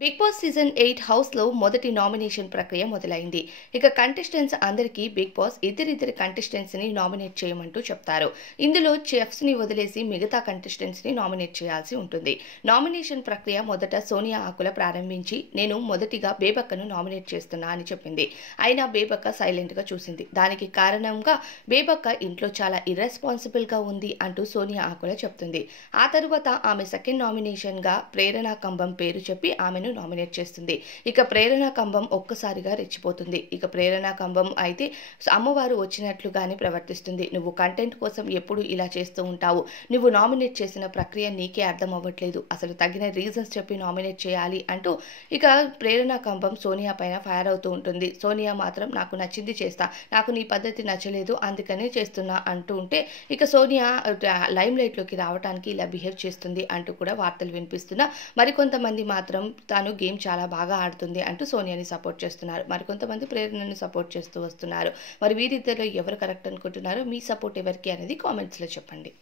Big boss season 8 హౌస్లో మొదటి nomination ప్రక్రియ మొదలైంది. ఇక కంటెస్టెంట్స్ అందరికీ బిగ్ బాస్ ఇద్దరిద్దరి కంటెస్టెంట్స్ని నామినేట్ చేయమంటూ చెప్తారు. ఇందులో చెఫ్స్ని వదిలేసి మిగతా కంటెస్టెంట్స్ని నామినేట్ చేయాల్సి ఉంటుంది. నామినేషన్ ప్రక్రియ మొదట సోనియా ఆకుల ప్రారంభించి నేను మొదటిగా బేబక్కను నామినేట్ చేస్తున్నా అని చెప్పింది. అయినా బేబక్క సైలెంట్గా చూసింది. దానికి కారణంగా బేబక్క ఇంట్లో చాలా ఇర్రెస్పాన్సిబుల్గా ఉంది అంటూ సోనియా ఆకుల చెప్తుంది. ఆ తరువాత ఆమె సెకండ్ నామినేషన్గా ప్రేరణ కంబం పేరు చెప్పి ఆమెను నామినేట్ చేస్తుంది. ఇక ప్రేరణ కంబం ఒక్కసారిగా రెచ్చిపోతుంది. ఇక ప్రేరణ కంబం అయితే అమ్మవారు వచ్చినట్లుగానే ప్రవర్తిస్తుంది. నువ్వు కంటెంట్ కోసం ఎప్పుడు ఇలా చేస్తూ ఉంటావు. నువ్వు నామినేట్ చేసిన ప్రక్రియ నీకే అర్థం అవ్వట్లేదు. అసలు తగిన రీజన్స్ చెప్పి నామినేట్ చేయాలి అంటూ ఇక ప్రేరణ కంబం సోనియా పైన ఫైర్ అవుతూ ఉంటుంది. సోనియా మాత్రం నాకు నచ్చింది చేస్తా, నాకు నీ పద్ధతి నచ్చలేదు అందుకనే చేస్తున్నా అంటూ ఉంటే ఇక సోనియా లైమ్ లైట్లోకి రావడానికి ఇలా బిహేవ్ చేస్తుంది అంటూ కూడా వార్తలు వినిపిస్తున్నా మరికొంతమంది మాత్రం తాను గేమ్ చాలా బాగా ఆడుతుంది అంటూ సోనియాని సపోర్ట్ చేస్తున్నారు. మరికొంతమంది ప్రేరణని సపోర్ట్ చేస్తూ వస్తున్నారు. మరి వీరిద్దరిలో ఎవరు కరెక్ట్ అనుకుంటున్నారో మీ సపోర్ట్ ఎవరికి అనేది కామెంట్స్లో చెప్పండి.